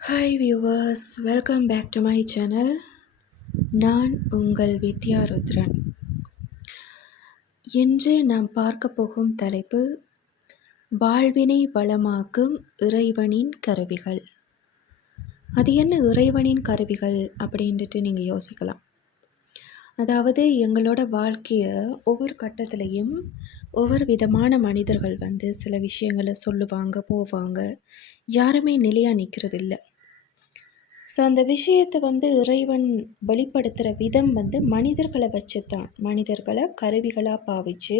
Hi viewers welcome back to my channel நான் உங்கள் வித்யா ருத்ரன் இன்று நாம் பார்க்க போகும் தலைப்பு வாழ்வினை வளமாக்கும் இறைவனின் கருவிகள். அது என்ன இறைவனின் கருவிகள் அப்படின்ட்டு நீங்கள் யோசிக்கலாம். அதாவது எங்களோட வாழ்க்கையை ஒவ்வொரு கட்டத்துலேயும் ஒவ்வொரு விதமான மனிதர்கள் வந்து சில விஷயங்களை சொல்லுவாங்க போவாங்க. யாருமே நிலையாக நிற்கிறது இல்லை ஸோ அந்த விஷயத்தை வந்து இறைவன் வெளிப்படுத்துகிற விதம் வந்து மனிதர்களை வச்சு தான் மனிதர்களை கருவிகளாக பாவித்து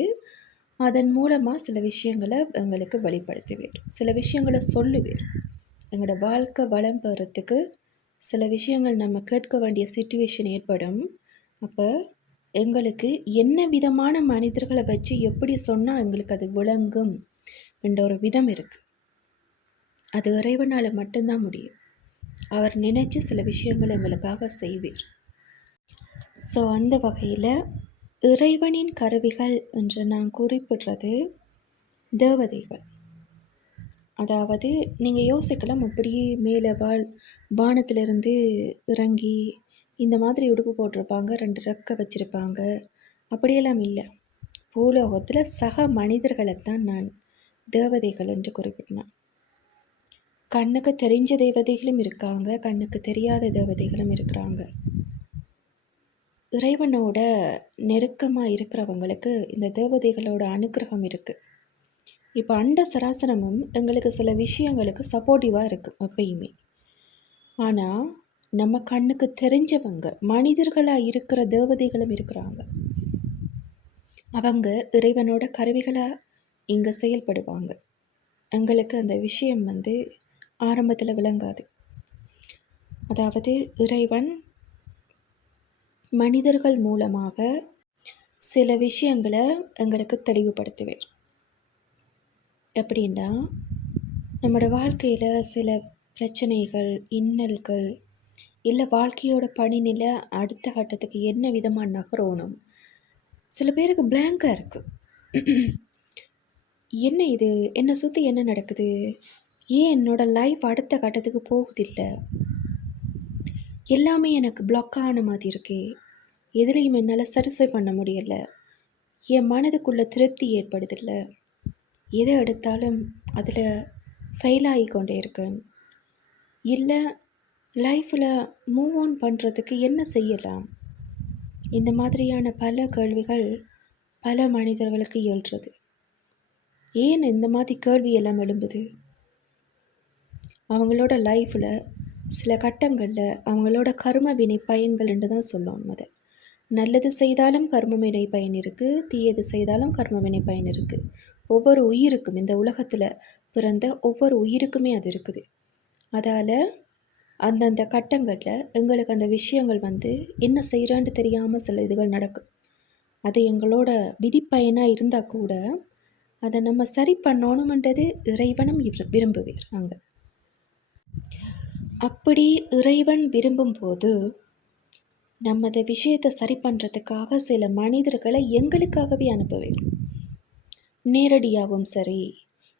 அதன் மூலமாக சில விஷயங்களை எங்களுக்கு வெளிப்படுத்துவேன். சில விஷயங்களை சொல்லுவேன். எங்களோட வாழ்க்கை வளம் பெறத்துக்கு சில விஷயங்கள் நம்ம கேட்க வேண்டிய சுச்சுவேஷன் ஏற்படும். அப்போ எங்களுக்கு என்ன விதமான மனிதர்களை வச்சு எப்படி சொன்னால் எங்களுக்கு அது விளங்கும்? என்ற ஒரு விதம் இருக்குது அது இறைவனால் மட்டும்தான் முடியும். அவர் நினைச்சு சில விஷயங்கள் எங்களுக்காக செய்வீர் ஸோ அந்த வகையில் இறைவனின் கருவிகள் என்று நான் குறிப்பிடுறது தேவதைகள். அதாவது நீங்கள் யோசிக்கலாம் அப்படியே மேலே வாழ் வானத்திலிருந்து இறங்கி இந்த மாதிரி உடுப்பு போட்டிருப்பாங்க ரெண்டு ரெக்கை வச்சுருப்பாங்க. அப்படியெல்லாம் இல்லை. பூலோகத்தில் சக மனிதர்களை தான் நான் தேவதைகள் என்று குறிப்பிட்டேன் கண்ணுக்கு தெரிஞ்ச தேவதைகளும் இருக்காங்க கண்ணுக்கு தெரியாத தேவதைகளும் இருக்கிறாங்க. இறைவனோட நெருக்கமாக இருக்கிறவங்களுக்கு இந்த தேவதைகளோட அனுகிரகம் இருக்குது இப்போ அண்ட சராசனமும் எங்களுக்கு சில விஷயங்களுக்கு சப்போர்ட்டிவாக இருக்கும் எப்பயுமே. ஆனால் நம்ம கண்ணுக்கு தெரிஞ்சவங்க மனிதர்களாக இருக்கிற தேவதைகளும் இருக்கிறாங்க. அவங்க இறைவனோட கருவிகளாக இங்கே செயல்படுவாங்க. எங்களுக்கு அந்த விஷயம் வந்து ஆரம்பத்தில் விளங்காது. அதாவது இறைவன் மனிதர்கள் மூலமாக சில விஷயங்களை எங்களுக்கு தெளிவுபடுத்துவார். எப்படின்னா நம்மளோட வாழ்க்கையில் சில பிரச்சனைகள் இன்னல்கள் இல்லை வாழ்க்கையோட பணிநிலை அடுத்த கட்டத்துக்கு என்ன விதமாக நகரணும் சில பேருக்கு பிளாங்காக இருக்குது என்ன இது? என்னை சுற்றி என்ன நடக்குது? ஏன் என்னோடய லைஃப் அடுத்த கட்டத்துக்கு போகுதில்லை? எல்லாமே எனக்கு பிளாக் ஆன மாதிரி இருக்கே. எதுலேயும் என்னால் சாட்டிஸ்ஃபை பண்ண முடியலை. என் மனதுக்குள்ளே திருப்தி ஏற்படுதில்லை. எதை எடுத்தாலும் அதில் ஃபெயில் ஆகி கொண்டே இருக்கேன். இல்லை லைஃப்பில் மூவ் ஆன் பண்ணுறதுக்கு என்ன செய்யலாம்? இந்த மாதிரியான பல கேள்விகள் பல மனிதர்களுக்கு இயல்றது. ஏன் இந்த மாதிரி கேள்வி எல்லாம் எழும்புது? அவங்களோட லைஃப்பில் சில கட்டங்களில் அவங்களோட கர்ம வினை பயன்கள் என்று தான் சொல்லணும் அதை. நல்லது செய்தாலும் கர்ம வினை பயன் இருக்குது தீயது செய்தாலும் கர்ம வினை பயன் இருக்குது ஒவ்வொரு உயிருக்கும் இந்த உலகத்தில் பிறந்த ஒவ்வொரு உயிருக்குமே அது இருக்குது. அதால் அந்தந்த கட்டங்களில் எங்களுக்கு அந்த விஷயங்கள் வந்து என்ன செய்கிறான்னு தெரியாமல் சில இதுகள் நடக்கும். அது எங்களோட விதிப்பயனாக இருந்தால் கூட அதை நம்ம சரி பண்ணணுமன்றது இறைவனும் விரும்புவார் அங்கே. அப்படி இறைவன் விரும்பும்போது நம்ம அந்த விஷயத்தை சரி பண்ணுறதுக்காக சில மனிதர்களை எங்களுக்காகவே அனுப்புவேன். நேரடியாகவும் சரி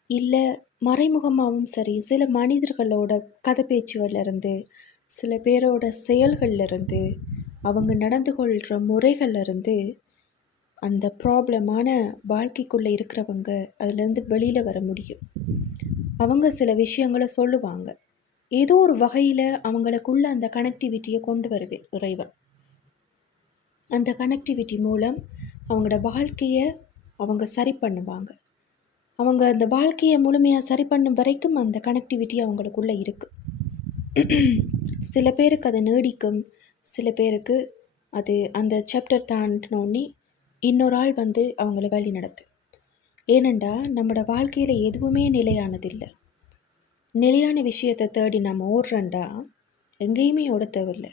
இல்லை மறைமுகமாகவும் சரி சில மனிதர்களோட கதை பேச்சுகள்லேருந்து சில பேரோட செயல்கள்லேருந்து அவங்க நடந்து கொள்கிற முறைகள்லேருந்து அந்த ப்ராப்ளமான வாழ்க்கைக்குள்ளே இருக்கிறவங்க அதுலேருந்து வெளியில் வர முடியும். அவங்க சில விஷயங்களை சொல்லுவாங்க. ஏதோ ஒரு வகையில் அவங்களுக்குள்ள அந்த கனெக்டிவிட்டியை கொண்டு வருவேன் இறைவன். அந்த கனெக்டிவிட்டி மூலம் அவங்களோட வாழ்க்கையை அவங்க சரி பண்ணுவாங்க. அவங்க அந்த வாழ்க்கையை முழுமையாக சரி பண்ணும் வரைக்கும் அந்த கனெக்டிவிட்டி அவங்களுக்குள்ளே இருக்குது சில பேருக்கு அது நீடிக்கும் சில பேருக்கு அது அந்த சாப்டர் தாண்டினோடனே இன்னொரு ஆள் வந்து அவங்கள வழி நடத்து ஏனெண்டா நம்மளோட வாழ்க்கையில் எதுவுமே நிலையானதில்லை. நிலையான விஷயத்தை தேடி நம்ம ஓடுறண்டா எங்கேயுமே ஓட தேவையில்லை.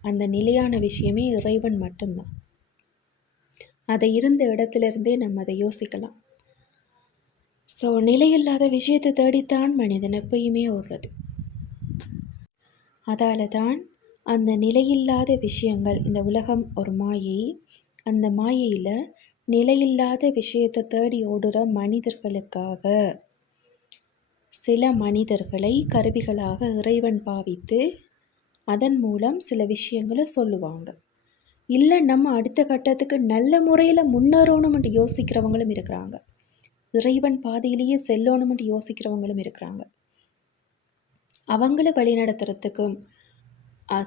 அந்த நிலையான விஷயமே இறைவன் மட்டும்தான். அதை இருந்த இடத்துலேருந்தே நம்ம அதை யோசிக்கலாம். ஸோ நிலையில்லாத விஷயத்தை தேடித்தான் மனிதன் எப்பயுமே ஓடுறது. அதால் தான் அந்த நிலையில்லாத விஷயங்கள் இந்த உலகம் ஒரு மாயை. அந்த மாயையில் நிலையில்லாத விஷயத்தை தேடி ஓடுற மனிதர்களுக்காக சில மனிதர்களை கருவிகளாக இறைவன் பாவித்து அதன் மூலம் சில விஷயங்களை சொல்லுவாங்க. இல்லை நம்ம அடுத்த கட்டத்துக்கு நல்ல முறையில் முன்னேறணும்னு யோசிக்கிறவங்களும் இருக்கிறாங்க. இறைவன் பாதையிலேயே செல்லணும்னு யோசிக்கிறவங்களும் இருக்கிறாங்க. அவங்கள வழிநடத்துறதுக்கும்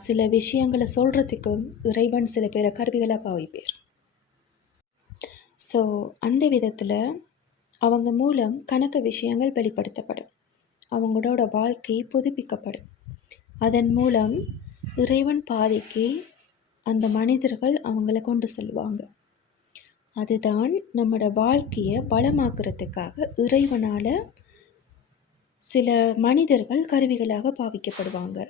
சில விஷயங்களை சொல்கிறதுக்கும் இறைவன் சில பேரை கருவிகளாக பாவிப்பேர். ஸோ அந்த விதத்தில் அவங்க மூலம் கணக்கு விஷயங்கள் வெளிப்படுத்தப்படும். அவங்களோட வாழ்க்கை புதுப்பிக்கப்படும். அதன் மூலம் இறைவன் பாதைக்கு அந்த மனிதர்கள் அவங்கள கொண்டு செல்வாங்க. அதுதான் நம்மளோட வாழ்க்கையை பலமாக்குறதுக்காக இறைவனால் சில மனிதர்கள் கருவிகளாக பாவிக்கப்படுவாங்க.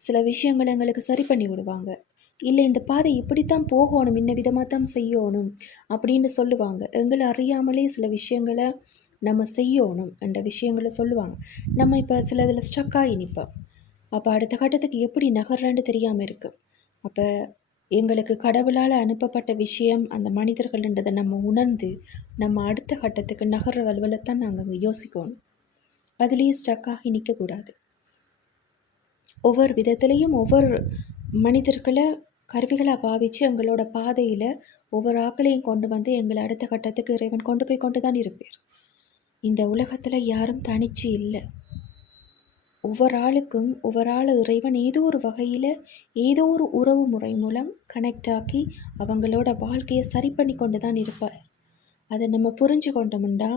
சில விஷயங்களை எங்களுக்கு சரி பண்ணி விடுவாங்க. இல்லை இந்த பாதை இப்படித்தான் போகணும் இன்ன விதமாக தான் செய்யணும் அப்படின்னு சொல்லுவாங்க. எங்களை அறியாமலே சில விஷயங்களை நம்ம செய்யணும் என்ற விஷயங்களை சொல்லுவாங்க. நம்ம இப்போ சில இதில் ஸ்டக் ஆகி நிற்போம் அப்போ அடுத்த கட்டத்துக்கு எப்படி நகர்றேன்னு தெரியாமல் இருக்கு. அப்போ எங்களுக்கு கடவுளால் அனுப்பப்பட்ட விஷயம் அந்த மனிதர்கள்ன்றதை நம்ம உணர்ந்து நம்ம அடுத்த கட்டத்துக்கு நகர்ற வலுவில் தான் நாங்கள் யோசிக்கணும். அதுலேயே ஸ்டக் ஆகி நிற்கக்கூடாது ஒவ்வொரு விதத்துலேயும் ஒவ்வொரு மனிதர்களை கருவிகளாக பாவித்து எங்களோட பாதையில் ஒவ்வொரு ஆக்களையும் கொண்டு வந்து எங்களை அடுத்த கட்டத்துக்கு இறைவன் கொண்டு போய் கொண்டு தான் இருப்பார். இந்த உலகத்தில் யாரும் தனிச்சு இல்லை. ஒவ்வொரு ஆளுக்கும் ஒவ்வொரு ஆள் இறைவன் ஏதோ ஒரு வகையில் ஏதோ ஒரு உறவு முறை மூலம் கனெக்ட் ஆக்கி அவங்களோட வாழ்க்கையை சரி பண்ணி கொண்டு தான் இருப்பார். அதை நம்ம புரிஞ்சு கொண்டோம்னா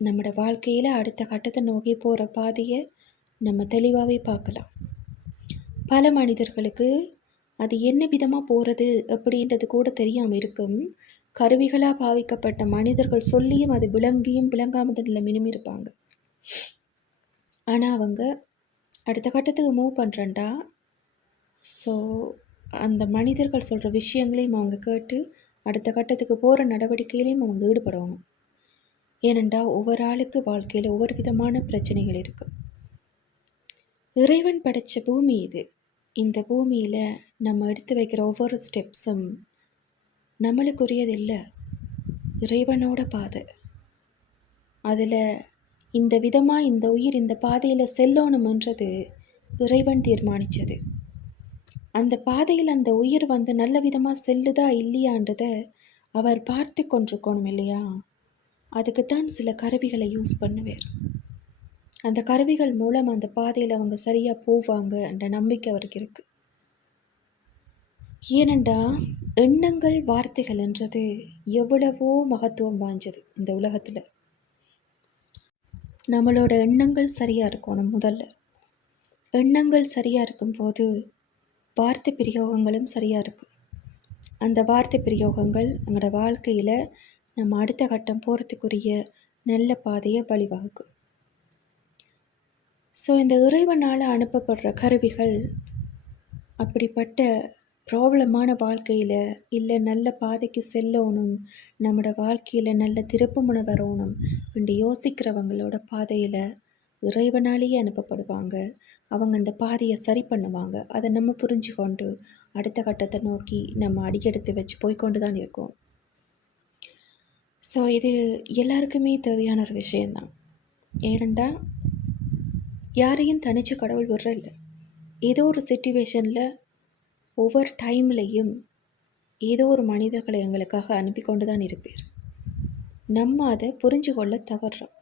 நம்மளோட வாழ்க்கையில் அடுத்த கட்டத்தை நோக்கி போகிற பாதையை நம்ம தெளிவாகவே பார்க்கலாம். பல மனிதர்களுக்கு அது என்ன விதமாக போகிறது அப்படின்றது கூட தெரியாமல் இருக்கும். கருவிகளாக பாவிக்கப்பட்ட மனிதர்கள் சொல்லியும் அது விளங்கியும் விளங்காமல் நிலைமையிலும் இருப்பாங்க ஆனால் அவங்க அடுத்த கட்டத்துக்கு மூவ் பண்ணுறேன்டா ஸோ அந்த மனிதர்கள் சொல்கிற விஷயங்களையும் அவங்க கேட்டு அடுத்த கட்டத்துக்கு போகிற நடவடிக்கையிலையும் அவங்க ஈடுபடணும். ஏனெண்டா ஒவ்வொரு ஆளுக்கு வாழ்க்கையில் ஒவ்வொரு விதமான பிரச்சனைகள் இருக்குது இறைவன் படைத்த பூமி இது. இந்த பூமியில் நம்ம எடுத்து வைக்கிற ஒவ்வொரு ஸ்டெப்ஸும் நம்மளுக்குரியது இல்லை இறைவனோட பாதை. அதில் இந்த விதமாக இந்த உயிர் இந்த பாதையில் செல்லணுமன்றது இறைவன் தீர்மானித்தது அந்த பாதையில் அந்த உயிர் வந்து நல்ல விதமாக செல்லுதா இல்லையான்றதை அவர் பார்த்து கொண்டிருக்கணும் இல்லையா? அதுக்குத்தான் சில கருவிகளை யூஸ் பண்ணுவார். அந்த கருவிகள் மூலம் அந்த பாதையில் அவங்க சரியாக போவாங்க என்ற நம்பிக்கை அவருக்கு இருக்குது ஏனெண்டா எண்ணங்கள் வார்த்தைகள் என்றது எவ்வளவோ மகத்துவம் வாய்ஞ்சது இந்த உலகத்தில். நம்மளோட எண்ணங்கள் சரியாக இருக்கணும் முதல்ல. எண்ணங்கள் சரியாக இருக்கும்போது வார்த்தை பிரயோகங்களும் சரியாக இருக்கும். அந்த வார்த்தை பிரயோகங்கள் எங்களோட வாழ்க்கையில் நம்ம அடுத்த கட்டம் போகிறதுக்குரிய நல்ல பாதையை வழிவகுக்கும். ஸோ இந்த இறைவனால் அனுப்பப்படுற கருவிகள் அப்படிப்பட்ட ப்ராப்ளமான வாழ்க்கையில் இல்லை நல்ல பாதைக்கு செல்லணும் நம்மளோட வாழ்க்கையில் நல்ல திருப்பமுனை வரணும் என்று யோசிக்கிறவங்களோட பாதையில் இறைவனாலேயே அனுப்பப்படுவாங்க. அவங்க அந்த பாதையை சரி பண்ணுவாங்க. அதை நம்ம புரிஞ்சு கொண்டு அடுத்த கட்டத்தை நோக்கி நம்ம அடியெடுத்து வச்சு போய்கொண்டு தான் இருக்கோம். ஸோ இது எல்லாருக்குமே தேவையான ஒரு விஷயந்தான். ஏனெண்டா யாரையும் தனிச்சு கடவுள் விடுறதில்ல. ஏதோ ஒரு சுச்சுவேஷனில் ஒவ்வொரு டைம்லையும் ஏதோ ஒரு மனிதர்களை எங்களுக்காக அனுப்பி கொண்டு தான் இருப்பீர். நம்ம அதை புரிஞ்சு கொள்ள தவறுறோம்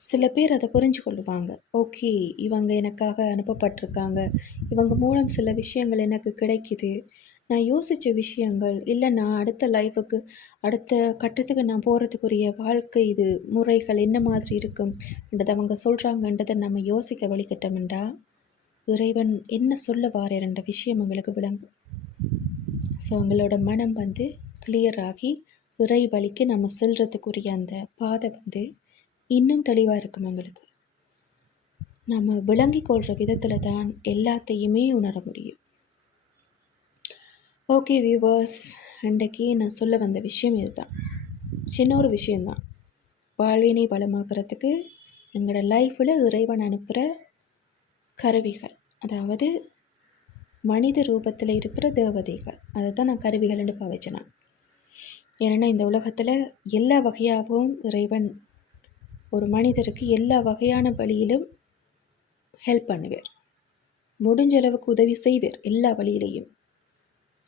சில பேர் அதை புரிஞ்சு கொள்ளுவாங்க ஓகே இவங்க எனக்காக அனுப்பப்பட்டிருக்காங்க. இவங்க மூலம் சில விஷயங்கள் எனக்கு கிடைக்குது. நான் யோசித்த விஷயங்கள் இல்லை நான் அடுத்த லைஃபுக்கு அடுத்த கட்டத்துக்கு நான் போகிறதுக்குரிய வாழ்க்கை இது முறைகள் என்ன மாதிரி இருக்கும்? என்றதை அவங்க சொல்கிறாங்கன்றதை நம்ம யோசிக்க வழிகட்டமெண்டா இறைவன் என்ன சொல்ல வாரேன்ற விஷயம் எங்களுக்கு விளங்கும். ஸோ எங்களோட மனம் வந்து கிளியர் ஆகி இறை வழிக்கு நம்ம செல்றதுக்குரிய அந்த பாதை வந்து இன்னும் தெளிவாக இருக்கும் எங்களுக்கு. நம்ம விளங்கி கொள்கிற விதத்தில் தான் எல்லாத்தையுமே உணர முடியும். ஓகே வியூவர்ஸ் அன்றைக்கு நான் சொல்ல வந்த விஷயம் இதுதான். சின்ன ஒரு விஷயந்தான் வாழ்வினை வளமாக்குறதுக்கு எங்களோட லைஃப்பில் இறைவன் அனுப்புகிற கருவிகள். அதாவது மனித ரூபத்தில் இருக்கிற தேவதைகள். அதை தான் நான் கருவிகள்னு பாவிச்சேன். நான் ஏன்னா இந்த உலகத்தில் எல்லா வகையாகவும் இறைவன் ஒரு மனிதருக்கு எல்லா வகையான வழியிலும் ஹெல்ப் பண்ணுவார். முடிஞ்ச அளவுக்கு உதவி செய்வார் எல்லா வழியிலையும்.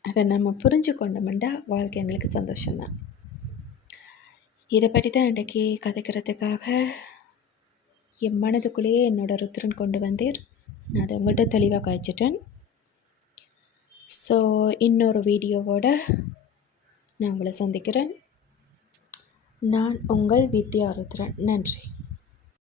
அதை நம்ம புரிஞ்சு கொண்டோம்டா வாழ்க்கை எங்களுக்கு சந்தோஷம்தான். இதை பற்றி தான் இன்றைக்கி கதைக்கிறதுக்காக என் மனதுக்குள்ளேயே என்னோட ருத்ரன் கொண்டு வந்தேன் நான் அதை உங்கள்கிட்ட தெளிவாக காய்ச்சிட்டேன். ஸோ இன்னொரு வீடியோவோட நான் உங்களை சந்திக்கிறேன். நான் உங்கள் வித்யா ருத்ரன் நன்றி.